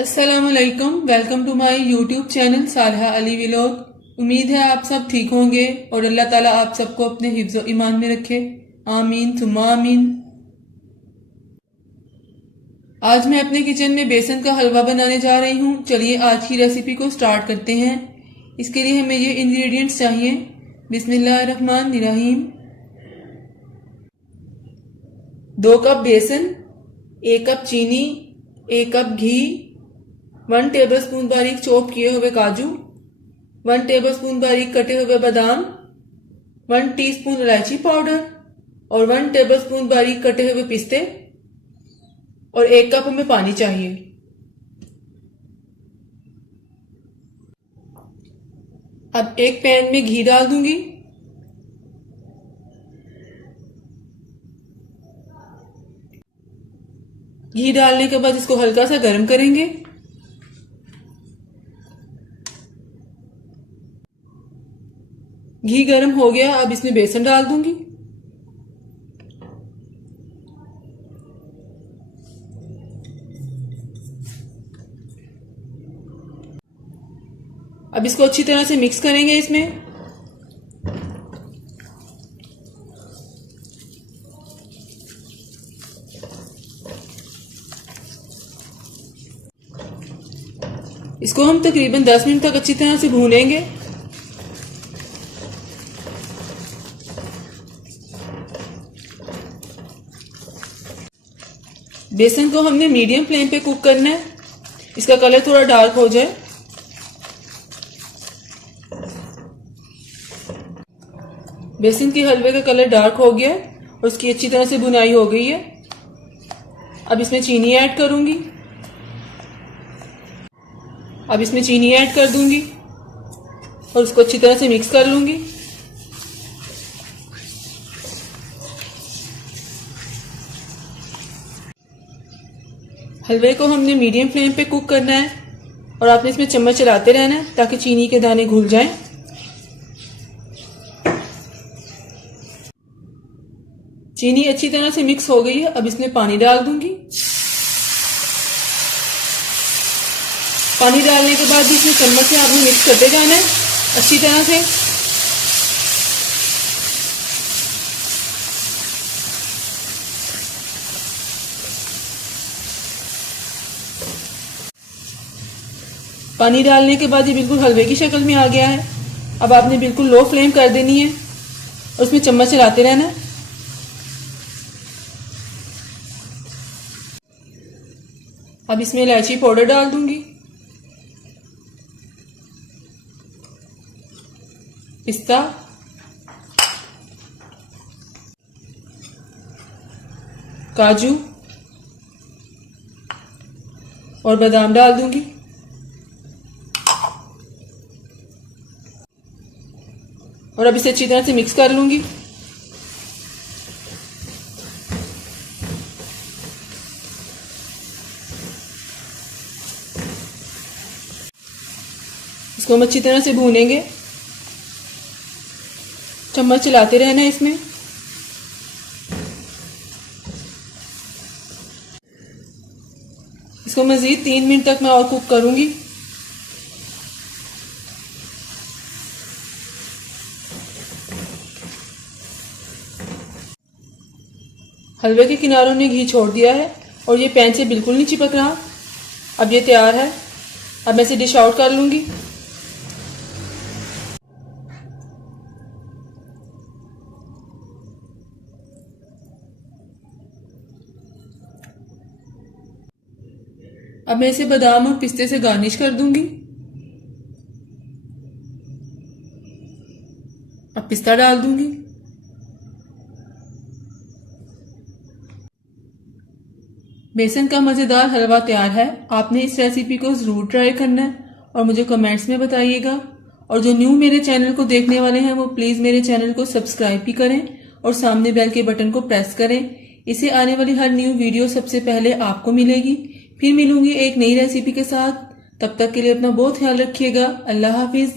अस्सलामुअलैकुम, welcome to my YouTube channel Salha Ali vlog. उम्मीद है आप सब ठीक होंगे और अल्लाह ताला आप सबको अपने हिफ्ज़ ईमान में रखे। आमीन सुम्मा आमीन। आज मैं अपने किचन में बेसन का हलवा बनाने जा रही हूँ। चलिए आज की रेसिपी को स्टार्ट करते हैं। इसके लिए हमें ये इंग्रेडिएंट्स चाहिए। बिस्मिल्लाहिर्रहमानिर्रहीम। 2 कप बेसन, 1 कप चीनी, 1 कप घी, 1 टेबलस्पून बारीक चॉप किए हुए काजू, 1 टेबलस्पून बारीक कटे हुए बादाम, 1 टीस्पून इलायची पाउडर और 1 टेबलस्पून बारीक कटे हुए पिस्ते और 1 कप हमें पानी चाहिए। अब एक पैन में घी डाल दूंगी। घी डालने के बाद इसको हल्का सा गर्म करेंगे। घी गर्म हो गया, अब इसमें बेसन डाल दूंगी। अब इसको अच्छी तरह से मिक्स करेंगे इसमें। इसको हम तकरीबन 10 मिनट तक अच्छी तरह से भूनेंगे। बेसन को हमने मीडियम फ्लेम पे कुक करना है, इसका कलर थोड़ा डार्क हो जाए। बेसन के हलवे का कलर डार्क हो गया और उसकी अच्छी तरह से भुनाई हो गई है। अब इसमें चीनी ऐड करूंगी। अब इसमें चीनी ऐड कर दूंगी और उसको अच्छी तरह से मिक्स कर लूंगी। हलवे को हमने मीडियम फ्लेम पे कुक करना है और आपने इसमें चम्मच चलाते रहना है ताकि चीनी के दाने घुल जाएं। चीनी अच्छी तरह से मिक्स हो गई है, अब इसमें पानी डाल दूंगी। पानी डालने के बाद भी इसमें चम्मच से आपने मिक्स करते जाना है अच्छी तरह से। पानी डालने के बाद ये बिल्कुल हलवे की शक्ल में आ गया है। अब आपने बिल्कुल लो फ्लेम कर देनी है और उसमें चम्मच चलाते रहना है। अब इसमें इलायची पाउडर डाल दूंगी, पिस्ता, काजू और बादाम डाल दूंगी। और अब इसे अच्छी तरह से मिक्स कर लूंगी। इसको हम अच्छी तरह से भूनेंगे, चम्मच चलाते रहना है इसमें। इसको मजीद 3 मिनट तक मैं और कुक करूंगी। हलवे के किनारों ने घी छोड़ दिया है और ये पैन से बिल्कुल नहीं चिपक रहा। अब ये तैयार है। अब मैं इसे डिश आउट कर लूंगी। अब मैं इसे बादाम और पिस्ते से गार्निश कर दूंगी। अब पिस्ता डाल दूंगी। बेसन का मज़ेदार हलवा तैयार है। आपने इस रेसिपी को ज़रूर ट्राई करना है और मुझे कमेंट्स में बताइएगा। और जो न्यू मेरे चैनल को देखने वाले हैं वो प्लीज़ मेरे चैनल को सब्सक्राइब भी करें और सामने बेल के बटन को प्रेस करें। इससे आने वाली हर न्यू वीडियो सबसे पहले आपको मिलेगी। फिर मिलूंगी एक नई रेसिपी के साथ। तब तक के लिए अपना बहुत ख्याल रखिएगा। अल्लाह हाफिज़।